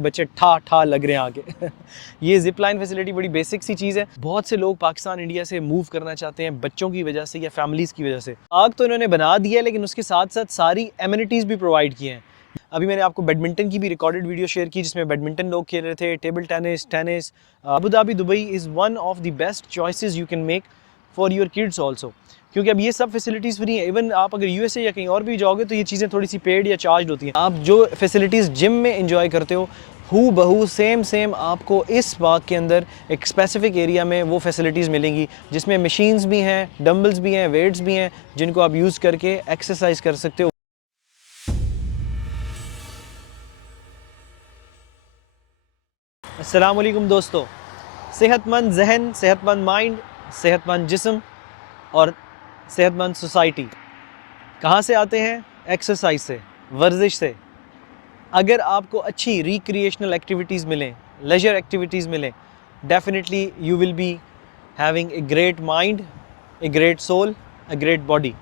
बच्चे ठा ठा लग रहे हैं आगे। ये जिप लाइन फैसिलिटी बड़ी बेसिक सी चीज़ है। बहुत से लोग पाकिस्तान इंडिया से मूव करना चाहते हैं बच्चों की वजह से या फैमिलीज़ की वजह से। आग तो इन्होंने बना दिया है, लेकिन उसके साथ साथ सारी एमिनिटीज़ भी प्रोवाइड की हैं। अभी मैंने आपको बैडमिंटन की भी रिकॉर्डेड वीडियो शेयर की, जिसमें बैडमिंटन लोग खेल रहे थे, table tennis. Abu Dhabi Dubai is one of the best choices you can make for your kids also, क्योंकि अब ये सब फैसिलिटीज़ फ्री हैं। इवन आप अगर यूएसए या कहीं और भी जाओगे तो ये चीज़ें थोड़ी सी पेड या चार्ज होती हैं। आप जो फैसिलिटीज़ जिम में इंजॉय करते हो, हू बहू सेम आपको इस बाग के अंदर एक स्पेसिफिक एरिया में वो फैसिलिटीज़ मिलेंगी, जिसमें मशीन्स भी हैं, डम्बल्स भी हैं, वेट्स भी हैं, जिनको आप यूज़ करके एक्सरसाइज कर सकते हो। अस्सलाम वालेकुम दोस्तों, सेहतमंद जहन, सेहतमंद माइंड, सेहतमंद जिस्म और सेहतमंद सोसाइटी कहाँ से आते हैं? एक्सरसाइज से, वर्जिश से। अगर आपको अच्छी रिक्रिएशनल एक्टिविटीज़ मिलें, लेजर एक्टिविटीज़ मिलें, definitely you will be having a great mind, a great soul, a great body.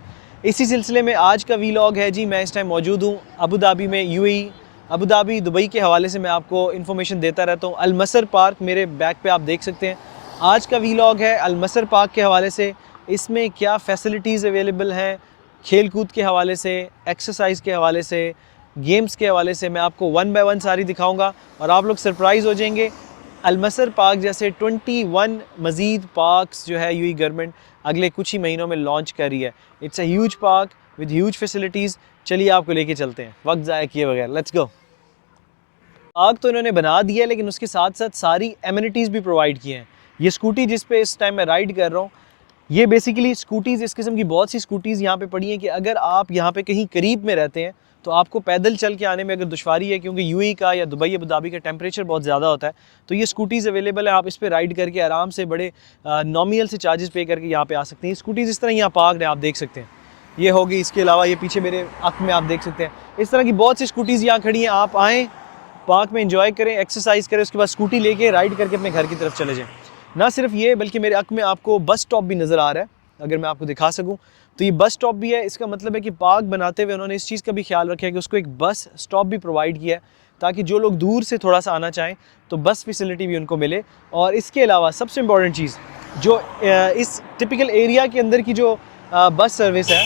इसी सिलसिले में आज का वीलॉग है जी। मैं इस टाइम मौजूद हूँ अबू धाबी में, यूएई। अबू धाबी दुबई के हवाले से मैं आपको इन्फॉर्मेशन देता रहता हूँ। अल मसर पार्क मेरे बैक पे आप देख सकते हैं। आज का वीलॉग है अल मसर पार्क के हवाले से। इसमें क्या फ़ैसिलिटीज़ अवेलेबल हैं, खेल कूद के हवाले से, एक्सरसाइज के हवाले से, गेम्स के हवाले से मैं आपको वन बाय वन सारी दिखाऊंगा और आप लोग सरप्राइज़ हो जाएंगे। अल मसर पार्क जैसे 21 मज़ीद पार्क्स जो है यूएई गवर्नमेंट अगले कुछ ही महीनों में लॉन्च कर रही है। It's a huge park with huge facilities. चलिए आपको लेके चलते हैं वक्त ज़ाया किए बगैर, लेट्स गो। पार्क तो इन्होंने बना दिया है, लेकिन उसके साथ साथ सारी एमिनिटीज़ भी प्रोवाइड की हैं। ये स्कूटी जिस पे इस टाइम मैं राइड कर रहा हूँ, ये बेसिकली स्कूटीज़, इस किस्म की बहुत सी स्कूटीज़ यहाँ पे पड़ी हैं कि अगर आप यहाँ पे कहीं करीब में रहते हैं तो आपको पैदल चल के आने में अगर दुश्वारी है, क्योंकि यूएई का या दुबई अबू धाबी का टेम्परेचर बहुत ज़्यादा होता है, तो ये स्कूटीज़ अवेलेबल है। आप इस पर राइड करके आराम से बड़े नॉमिनल से चार्जेस पे करके यहाँ पे आ सकते हैं। स्कूटीज़ इस तरह यहाँ पार्क है, आप देख सकते हैं। ये होगी, इसके अलावा ये पीछे मेरे अख में आप देख सकते हैं, इस तरह की बहुत सी स्कूटीज़ यहाँ खड़ी हैं। आप आएँ, पार्क में एंजॉय करें, एक्सरसाइज करें, उसके बाद स्कूटी लेके राइड करके अपने घर की तरफ चले जाएं। ना सिर्फ ये, बल्कि मेरे अक में आपको बस स्टॉप भी नज़र आ रहा है। अगर मैं आपको दिखा सकूं तो ये बस स्टॉप भी है। इसका मतलब है कि पार्क बनाते हुए उन्होंने इस चीज़ का भी ख्याल रखा है कि उसको एक बस स्टॉप भी प्रोवाइड किया है, ताकि जो लोग दूर से थोड़ा सा आना चाहें तो बस फैसिलिटी भी उनको मिले। और इसके अलावा सबसे इम्पॉर्टेंट चीज़, जो इस टिपिकल एरिया के अंदर की जो बस सर्विस है,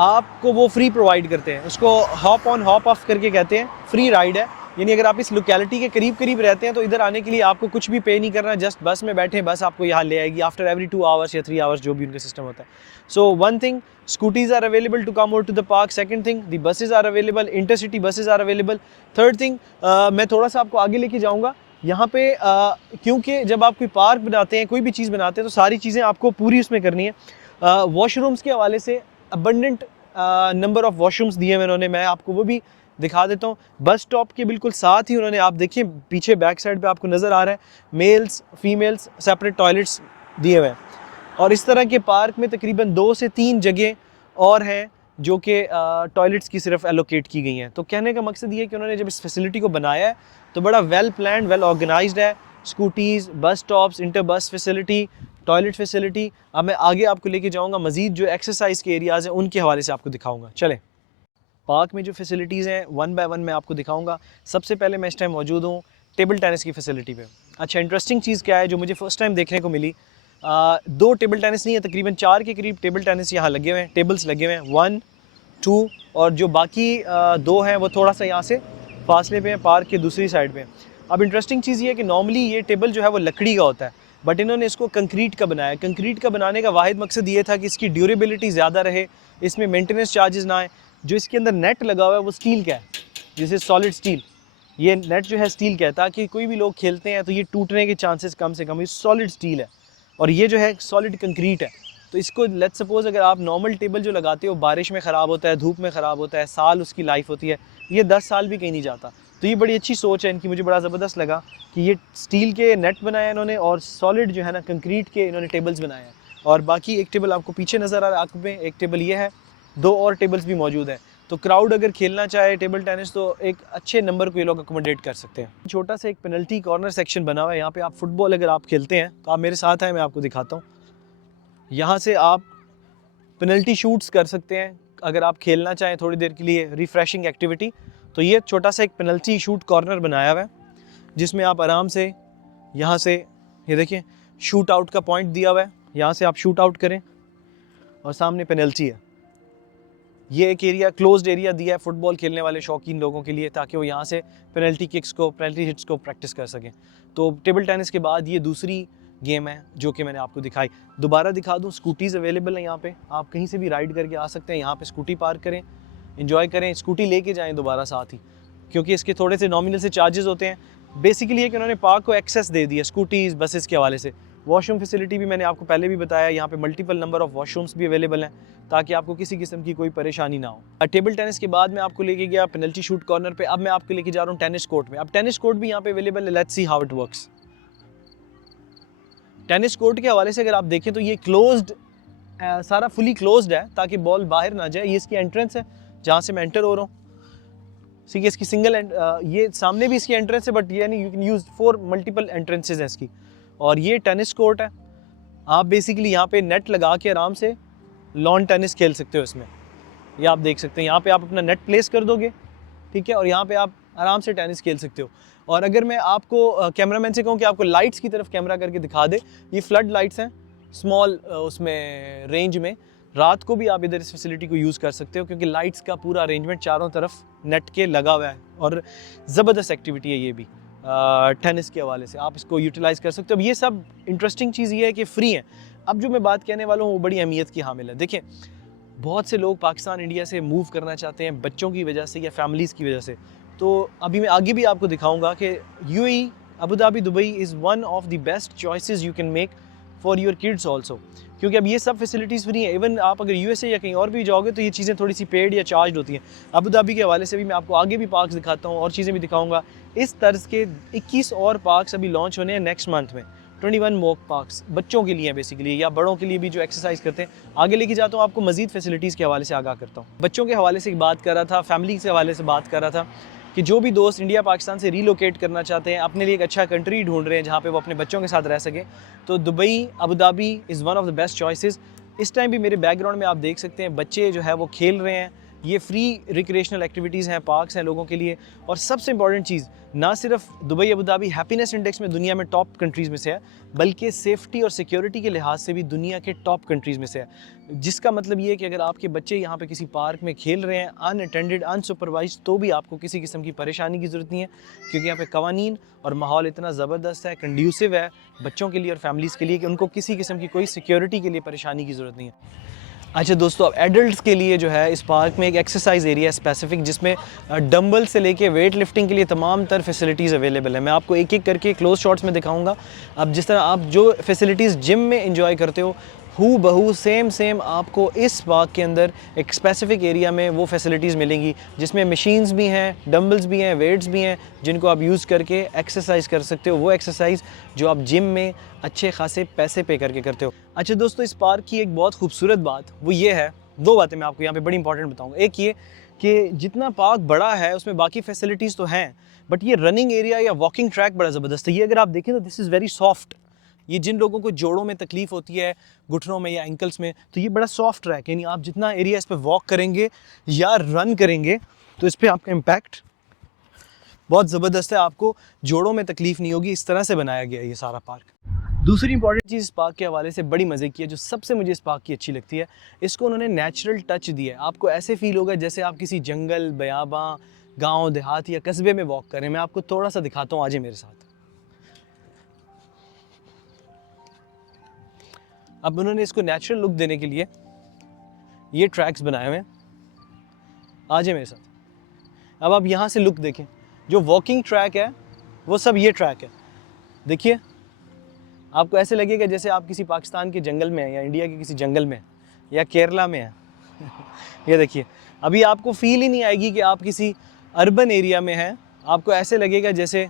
आपको वो फ्री प्रोवाइड करते हैं। उसको हॉप ऑन हॉप ऑफ करके कहते हैं, फ्री राइड है। यानी अगर आप इस लोकेलिटी के करीब करीब रहते हैं तो इधर आने के लिए आपको कुछ भी पे नहीं करना, जस्ट बस में बैठे, बस आपको यहाँ ले आएगी आफ्टर एवरी 2 आवर्स या 3 आवर्स, जो भी उनका सिस्टम होता है। So one thing, scooties are available to come over to the park. Second thing, the buses are available, intercity buses are available. Third thing, मैं थोड़ा सा आपको आगे लेके जाऊँगा यहाँ पे, क्योंकि जब आप कोई पार्क बनाते हैं, कोई भी चीज़ बनाते हैं, तो सारी चीज़ें आपको पूरी उसमें करनी है। वॉशरूम्स के हवाले से अबंडेंट नंबर ऑफ वॉशरूम्स दिए हुए उन्होंने, मैं आपको वो भी दिखा देता हूँ। बस स्टॉप के बिल्कुल साथ ही उन्होंने, आप देखिए पीछे बैक साइड पे आपको नज़र आ रहा है, मेल्स फीमेल्स सेपरेट टॉयलेट्स दिए हुए हैं। और इस तरह के पार्क में तकरीबन 2 से 3 जगह और हैं जो कि टॉयलेट्स की सिर्फ एलोकेट की गई हैं। तो कहने का मकसद ये है कि उन्होंने जब इस फैसिलिटी को बनाया है तो बड़ा वेल प्लान्ड, वेल ऑर्गेनाइज्ड है। स्कूटीज़, बस स्टॉप्स, इंटर बस फैसिलिटी, टॉयलेट फैसिलिटी। अब मैं आगे आपको लेके जाऊँगा, मज़ीद जो एक्सरसाइज के एरियाज़ हैं उनके हवाले से आपको दिखाऊँगा। चलें, पार्क में जो फैसिलिटीज़ हैं वन बाय वन मैं आपको दिखाऊंगा। सबसे पहले मैं इस टाइम मौजूद हूँ टेबल टेनिस की फैसिलिटी पे। अच्छा, इंटरेस्टिंग चीज़ क्या है जो मुझे फ़र्स्ट टाइम देखने को मिली, 2 टेबल टेनिस नहीं है, तकरीबन 4 के करीब टेबल टेनिस यहाँ लगे हुए हैं, टेबल्स लगे हुए हैं, 1 2, और जो बाकी 2 हैं वो थोड़ा सा यहाँ से फासले पे हैं, पार्क के दूसरी साइड पे। अब इंटरेस्टिंग चीज़ ये है कि नॉर्मली ये टेबल जो है वो लकड़ी का होता है, बट इन्होंने इसको कंक्रीट का बनाया। कंक्रीट का बनाने का वाहिद मकसद ये था कि इसकी ड्यूरेबिलिटी ज़्यादा रहे, इसमें मेंटेनेंस चार्जेस ना आए। जो इसके अंदर नेट लगा हुआ है वो स्टील का है, जैसे सॉलिड स्टील। ये नेट जो है स्टील का है, ताकि कोई भी लोग खेलते हैं तो ये टूटने के चांसेस कम से कम। ये सॉलिड स्टील है और ये जो है सॉलिड कंक्रीट है। तो इसको लेट्स सपोज अगर आप नॉर्मल टेबल जो लगाते हो, बारिश में ख़राब होता है, धूप में ख़राब होता है, साल उसकी लाइफ होती है, ये 10 साल भी कहीं नहीं जाता। तो ये बड़ी अच्छी सोच है इनकी, मुझे बड़ा ज़बरदस्त लगा कि ये स्टील के नेट बनाए इन्होंने और सॉलिड जो है ना कंक्रीट के इन्होंने टेबल्स बनाए हैं। और बाकी एक टेबल आपको पीछे नज़र आ रहा है आंख में, एक टेबल ये है, 2 और टेबल्स भी मौजूद हैं। तो क्राउड अगर खेलना चाहे टेबल टेनिस तो एक अच्छे नंबर को ये लोग अकोमोडेट कर सकते हैं। छोटा सा एक पेनल्टी कॉर्नर सेक्शन बना हुआ है यहाँ पे। आप फुटबॉल अगर आप खेलते हैं तो आप मेरे साथ आए, मैं आपको दिखाता हूँ। यहाँ से आप पेनल्टी शूट्स कर सकते हैं अगर आप खेलना चाहें थोड़ी देर के लिए रिफ्रेशिंग एक्टिविटी। तो ये छोटा सा एक पेनल्टी शूट कॉर्नर बनाया हुआ है। जिसमें आप आराम से यहाँ से, ये देखिए शूट आउट का पॉइंट दिया हुआ है, यहाँ से आप शूट आउट करें और सामने पेनल्टी है। ये एक एरिया, क्लोज्ड एरिया दिया है फुटबॉल खेलने वाले शौकीन लोगों के लिए, ताकि वो यहाँ से पेनल्टी किक्स को, पेनल्टी हिट्स को प्रैक्टिस कर सकें। तो टेबल टेनिस के बाद ये दूसरी गेम है जो कि मैंने आपको दिखाई। दोबारा दिखा दूँ, स्कूटीज़ अवेलेबल हैं यहाँ पे, आप कहीं से भी राइड करके आ सकते हैं। यहाँ पे स्कूटी पार्क करें, एंजॉय करें, स्कूटी लेके जाएं दोबारा साथ ही, क्योंकि इसके थोड़े से नॉमिनल से चार्जेस होते हैं। बेसिकली ये कि उन्होंने पार्क को एक्सेस दे दिया स्कूटीज़, बसेस के हवाले से। वॉशरूम फैसिलिटी भी मैंने आपको पहले भी बताया, यहाँ पे मल्टीपल नंबर ऑफ वॉशरूम्स भी अवेलेबल हैं, ताकि आपको किसी किस्म की कोई परेशानी ना हो। टेबल टेनिस के बाद मैं आपको लेके गया पेनल्टी शूट कॉर्नर पे, अब मैं आपको लेके जा रहा हूँ टेनिस कोर्ट में। अब टेनिस कोर्ट भी यहाँ पे अवेलेबल है, let's see how it works. Tennis court के हवाले से अगर आप देखें तो ये क्लोज्ड, सारा फुली क्लोज्ड है ताकि बॉल बाहर ना जाए। ये इसकी एंट्रेंस है जहाँ से मैं एंटर हो रहा हूँ। ठीक है, इसकी सिंगल ये सामने भी इसकी एंट्रेंस है, बट ये नहीं, you can use 4 multiple entrances हैं इसकी। और ये टेनिस कोर्ट है, आप बेसिकली यहाँ पे नेट लगा के आराम से लॉन टेनिस खेल सकते हो इसमें। ये आप देख सकते हैं, यहाँ पे आप अपना नेट प्लेस कर दोगे, ठीक है, और यहाँ पे आप आराम से टेनिस खेल सकते हो। और अगर मैं आपको कैमरामैन से कहूँ कि आपको लाइट्स की तरफ कैमरा करके दिखा दे, ये फ्लड लाइट्स हैं स्मॉल उसमें रेंज में। रात को भी आप इधर इस फैसिलिटी को यूज़ कर सकते हो, क्योंकि लाइट्स का पूरा अरेंजमेंट चारों तरफ नेट के लगा हुआ है। और ज़बरदस्त एक्टिविटी है ये भी टेनिस के हवाले से, आप इसको यूटिलाइज़ कर सकते हो। अब ये सब इंटरेस्टिंग चीज़ ये है कि फ्री है। अब जो मैं बात कहने वाला हूँ वो बड़ी अहमियत की हामिल है। देखिए, बहुत से लोग पाकिस्तान इंडिया से मूव करना चाहते हैं बच्चों की वजह से या फैमिलीज़ की वजह से। तो अभी मैं आगे भी आपको दिखाऊंगा कि UAE, Abu Dhabi, Dubai is one of the best choices you can make for your kids also, क्योंकि अब ये सब फैसिलिटीज़ फ्री हैं। इवन आप अगर यूएसए या कहीं और भी जाओगे तो ये चीज़ें थोड़ी सी पेड या चार्ज होती हैं। अबू धाबी के हवाले से भी मैं आपको आगे भी पार्क्स दिखाता हूँ और चीज़ें भी दिखाऊंगा। इस तर्ज के 21 और पार्क्स अभी लॉन्च होने हैं नेक्स्ट मंथ में। 21 मॉक पार्क्स बच्चों के लिए हैं बेसिकली, या बड़ों के लिए भी जो एक्सरसाइज करते हैं। आगे लेके जाता हूँ, आपको मजीद फैसिलिटीज़ के हवाले से आगाह करता हूँ। बच्चों के हवाले से बात कर रहा था, फैमिली के हवाले से बात कर रहा था कि जो भी दोस्त इंडिया पाकिस्तान से रीलोकेट करना चाहते हैं, अपने लिए एक अच्छा कंट्री ढूंढ रहे हैं जहाँ पे वो अपने बच्चों के साथ रह सकें, तो Dubai, Abu Dhabi is one of the best choices. इस टाइम भी मेरे बैकग्राउंड में आप देख सकते हैं बच्चे जो है वो खेल रहे हैं। ये फ्री रिक्रिएशनल एक्टिविटीज़ हैं, पार्क्स हैं लोगों के लिए। और सबसे इंपॉर्टेंट चीज़, ना सिर्फ Dubai Abu Dhabi happiness index में दुनिया में टॉप कंट्रीज़ में से है, बल्कि सेफ्टी और सिक्योरिटी के लिहाज से भी दुनिया के टॉप कंट्रीज़ में से है। जिसका मतलब ये है कि अगर आपके बच्चे यहाँ पे किसी पार्क में खेल रहे हैं अनअटेंडेड, अनसुपरवाइज, तो भी आपको किसी किस्म की परेशानी की ज़रूरत नहीं है, क्योंकि यहाँ पे कवानीन और माहौल इतना ज़बरदस्त है, कंड्यूसिव है बच्चों के लिए और फैमिलीज़ के लिए, कि उनको किसी किस्म की कोई सिक्योरिटी के लिए परेशानी की ज़रूरत नहीं है। अच्छा दोस्तों, अब एडल्ट्स के लिए जो है इस पार्क में एक एक्सरसाइज एरिया स्पेसिफिक, जिसमें डंबल से लेके वेट लिफ्टिंग के लिए तमाम तर फैसिलिटीज़ अवेलेबल है। मैं आपको एक एक करके क्लोज शॉट्स में दिखाऊंगा। अब जिस तरह आप जो फैसिलिटीज़ जिम में एंजॉय करते हो, हू बहू सेम आपको इस पार्क के अंदर एक स्पेसिफिक एरिया में वो फैसिलिटीज़ मिलेंगी, जिसमें मशीन्स भी हैं, डंबल्स भी हैं, वेट्स भी हैं, जिनको आप यूज़ करके एक्सरसाइज कर सकते हो। वो एक्सरसाइज जो आप जिम में अच्छे खासे पैसे पे करके करते हो। अच्छा दोस्तों, इस पार्क की एक बहुत खूबसूरत बात वो ये है, 2 बातें मैं आपको यहाँ पे बड़ी इंपॉर्टेंट बताऊँगा। एक ये कि जितना पार्क बड़ा है उसमें बाकी फैसिलिटीज़ तो हैं, बट ये रनिंग एरिया या वॉकिंग ट्रैक बड़ा ज़बरदस्त है। ये अगर आप देखें तो दिस इज़ वेरी सॉफ्ट। ये जिन लोगों को जोड़ों में तकलीफ़ होती है, घुटनों में या एंकल्स में, तो ये बड़ा सॉफ्ट ट्रैक है। यानी आप जितना एरिया इस पर वॉक करेंगे या रन करेंगे तो इस पर आपका इम्पैक्ट बहुत ज़बरदस्त है, आपको जोड़ों में तकलीफ़ नहीं होगी। इस तरह से बनाया गया है ये सारा पार्क। दूसरी इंपॉर्टेंट चीज़ इस पार्क के हवाले से बड़ी मज़े की है, जो सबसे मुझे इस पार्क की अच्छी लगती है, इसको उन्होंने नेचुरल टच दिया है। आपको ऐसे फील होगा जैसे आप किसी जंगल, बयाबां, गाँव, देहात या कस्बे में वॉक करें। मैं आपको थोड़ा सा दिखाता हूँ, आजे मेरे साथ। अब उन्होंने इसको नेचुरल लुक देने के लिए ये ट्रैक्स बनाए हुए हैं, आ जाए मेरे साथ। अब आप यहाँ से लुक देखें, जो वॉकिंग ट्रैक है वो सब ये ट्रैक है। देखिए, आपको ऐसे लगेगा जैसे आप किसी पाकिस्तान के जंगल में हैं या इंडिया के किसी जंगल में या केरला में हैं। ये देखिए, अभी आपको फील ही नहीं आएगी कि आप किसी अर्बन एरिया में हैं। आपको ऐसे लगेगा जैसे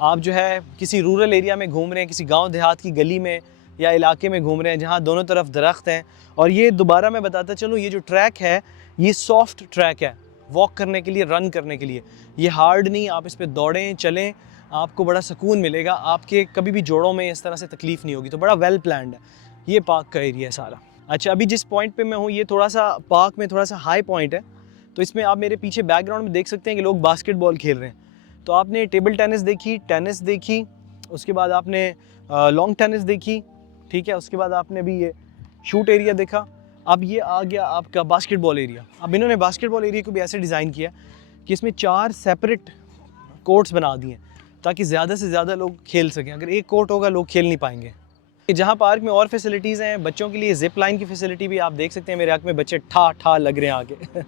आप जो है किसी रूरल एरिया में घूम रहे हैं, किसी गाँव देहात की गली में या इलाके में घूम रहे हैं जहाँ दोनों तरफ दरख्त हैं। और ये दोबारा मैं बताता चलूँ, ये जो ट्रैक है ये सॉफ्ट ट्रैक है वॉक करने के लिए, रन करने के लिए। ये हार्ड नहीं, आप इस पर दौड़ें चलें, आपको बड़ा सुकून मिलेगा, आपके कभी भी जोड़ों में इस तरह से तकलीफ़ नहीं होगी। तो बड़ा वेल प्लान्ड है ये पार्क का एरिया सारा। अच्छा, अभी जिस पॉइंट पे मैं हूँ ये थोड़ा सा पार्क में थोड़ा सा हाई पॉइंट है, तो इसमें आप मेरे पीछे बैकग्राउंड में देख सकते हैं कि लोग बास्केटबॉल खेल रहे हैं। तो आपने टेबल टेनिस देखी, उसके बाद आपने लॉन्ग टेनिस देखी, ठीक है, उसके बाद आपने भी ये शूट एरिया देखा। अब ये आ गया आपका बास्केटबॉल एरिया। अब इन्होंने बास्केटबॉल एरिया को भी ऐसे डिज़ाइन किया कि इसमें 4 सेपरेट कोर्ट्स बना दिए ताकि ज़्यादा से ज़्यादा लोग खेल सकें। अगर एक कोर्ट होगा लोग खेल नहीं पाएंगे। जहाँ पार्क में और फैसिलिटीज़ हैं, बच्चों के लिए ज़िप लाइन की फैसिलिटी भी आप देख सकते हैं। मेरे हक में बच्चे ठा लग रहे हैं आगे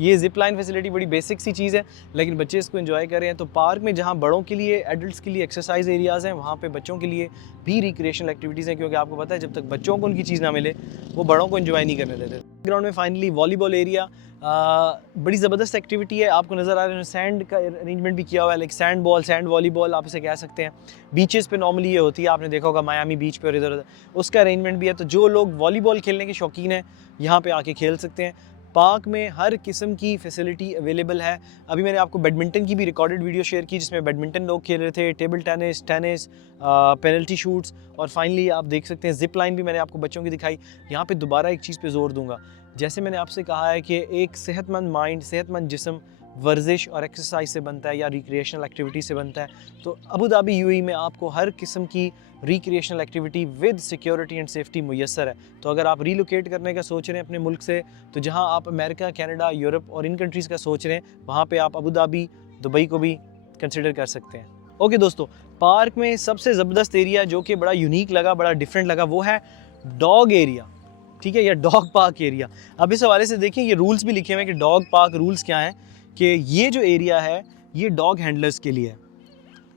ये ज़िप लाइन फैसिलिटी बड़ी बेसिक सी चीज़ है, लेकिन बच्चे इसको एंजॉय कर रहे हैं। तो पार्क में जहाँ बड़ों के लिए, एडल्ट्स के लिए एक्सरसाइज एरियाज़ हैं, वहाँ पे बच्चों के लिए भी रिक्रिएशनल एक्टिविटीज़ हैं, क्योंकि आपको पता है जब तक बच्चों को उनकी चीज़ ना मिले वो बड़ों को एंजॉय नहीं करने देते। ग्राउंड में फाइनली वॉलीबॉल एरिया, बड़ी ज़बरदस्त एक्टिविटी है। आपको नज़र आ रहा है सैंड का अरेंजमेंट भी किया हुआ है, like sand ball, sand volleyball आप इसे कह सकते हैं। बीचेस पे नॉर्मली ये होती है, आपने देखा होगा मायामी बीच पे और इधर उधर, उसका अरेंजमेंट भी है। तो जो लोग वॉलीबॉल खेलने के शौकीन हैं यहाँ पे आके खेल सकते हैं। पार्क में हर किस्म की फैसिलिटी अवेलेबल है। अभी मैंने आपको बैडमिंटन की भी रिकॉर्डेड वीडियो शेयर की जिसमें बैडमिंटन लोग खेल रहे थे, टेबल टेनिस, पेनल्टी शूट्स, और फाइनली आप देख सकते हैं जिप लाइन भी मैंने आपको बच्चों की दिखाई। यहाँ पे दोबारा एक चीज़ पे जोर दूंगा, जैसे मैंने आपसे कहा है कि एक सेहतमंद माइंड, सेहतमंद जिस्म वर्जिश और एक्सरसाइज से बनता है या रिक्रिएशनल एक्टिविटी से बनता है। तो अबू धाबी यूएई में आपको हर किस्म की recreational activity with security and safety मुयस्सर है। तो अगर आप रीलोकेट करने का सोच रहे हैं अपने मुल्क से, तो जहां आप अमेरिका, कनाडा, यूरोप और इन कंट्रीज़ का सोच रहे हैं, वहाँ पे आप अबू धाबी, दुबई को भी कंसिडर कर सकते हैं। ओके दोस्तों, पार्क में सबसे ज़बरदस्त एरिया जो कि बड़ा यूनिक लगा, बड़ा डिफरेंट लगा, वो है डॉग एरिया, ठीक है, या डॉग पार्क एरिया। अब इस हवाले से देखिए, ये रूल्स भी लिखे हुए हैं कि डॉग पार्क रूल्स क्या हैं, कि ये जो एरिया है ये डॉग हैंडलर्स के लिए है,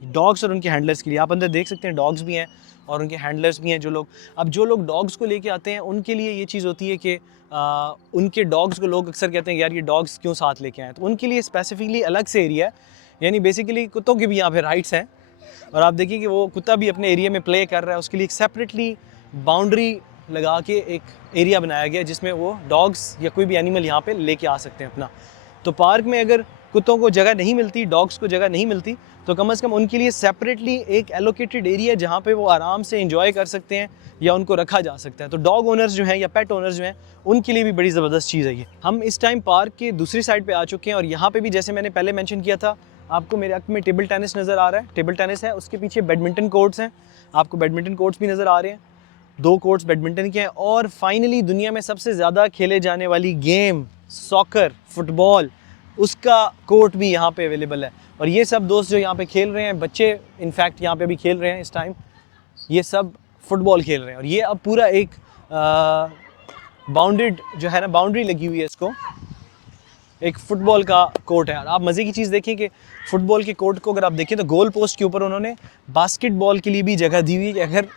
डॉग्स और उनके हैंडलर्स के लिए। आप अंदर देख सकते हैं डॉग्स भी हैं और उनके हैंडलर्स भी हैं। जो लोग डॉग्स को लेके आते हैं उनके लिए ये चीज़ होती है कि उनके डॉग्स को लोग अक्सर कहते हैं यार ये डॉग्स क्यों साथ लेके आए, तो उनके लिए स्पेसिफिकली अलग से एरिया है। यानी बेसिकली कुत्तों के भी यहाँ पे राइट्स हैं, और आप देखिए कि वो कुत्ता भी अपने एरिया में प्ले कर रहा है, उसके लिए एक सेपरेटली बाउंड्री लगा के एक एरिया बनाया गया जिसमें वो डॉग्स या कोई भी एनिमल यहाँ पे लेके आ सकते हैं अपना। तो पार्क में अगर कुत्तों को जगह नहीं मिलती, डॉग्स को जगह नहीं मिलती, तो कम से कम उनके लिए सेपरेटली एक एलोकेटेड एरिया जहाँ पे वो आराम से एंजॉय कर सकते हैं या उनको रखा जा सकता है। तो डॉग ओनर्स जो हैं या पेट ओनर्स जो हैं उनके लिए भी बड़ी ज़बरदस्त चीज़ है ये। हम इस टाइम पार्क के दूसरी साइड पे आ चुके हैं और यहाँ पे भी जैसे मैंने पहले मेंशन किया था, आपको मेरे हक में टेबल टेनिस नज़र आ रहा है, टेबल टेनिस है, उसके पीछे बैडमिंटन कोर्ट्स हैं, आपको बैडमिंटन कोर्ट्स भी नज़र आ रहे हैं, 2 कोर्ट्स बैडमिंटन के हैं। और फाइनली दुनिया में सबसे ज़्यादा खेले जाने वाली गेम सॉकर, फुटबॉल, उसका कोर्ट भी यहाँ पे अवेलेबल है। और ये सब दोस्त जो यहाँ पे खेल रहे हैं, बच्चे इनफैक्ट यहाँ पे भी खेल रहे हैं इस टाइम, ये सब फुटबॉल खेल रहे हैं। और ये अब पूरा एक बाउंडेड जो है ना, बाउंड्री लगी हुई है, इसको एक फुटबॉल का कोर्ट है। आप मज़े की चीज़ देखिए कि फुटबॉल के कोर्ट को अगर आप देखें तो गोल पोस्ट के ऊपर उन्होंने बास्केटबॉल के लिए भी जगह दी हुई है कि अगर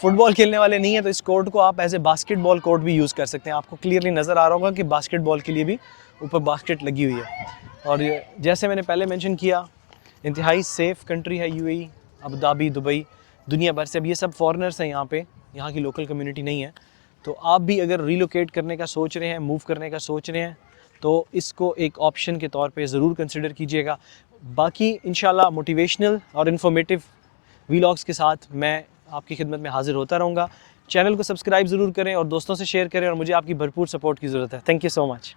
फुटबॉल खेलने वाले नहीं है तो इस कोर्ट को आप एज ए बास्केटबॉल कोर्ट भी यूज़ कर सकते हैं। आपको क्लियरली नज़र आ रहा होगा कि बास्केटबॉल के लिए भी ऊपर बास्केट लगी हुई है। और जैसे मैंने पहले मेंशन किया, इंतहाई सेफ़ कंट्री है यूएई, अबू धाबी, दुबई, दुनिया भर से। अब ये सब फॉरेनर्स हैं यहाँ पे, यहाँ की लोकल कम्युनिटी नहीं है। तो आप भी अगर रिलोकेट करने का सोच रहे हैं, मूव करने का सोच रहे हैं, तो इसको एक ऑप्शन के तौर पे ज़रूर कंसिडर कीजिएगा। बाकी इंशाल्लाह मोटिवेशनल और इन्फॉर्मेटिव व्लॉग्स के साथ मैं आपकी खिदमत में हाज़िर होता रहूँगा। चैनल को सब्सक्राइब ज़रूर करें और दोस्तों से शेयर करें, और मुझे आपकी भरपूर सपोर्ट की ज़रूरत है। Thank you so much.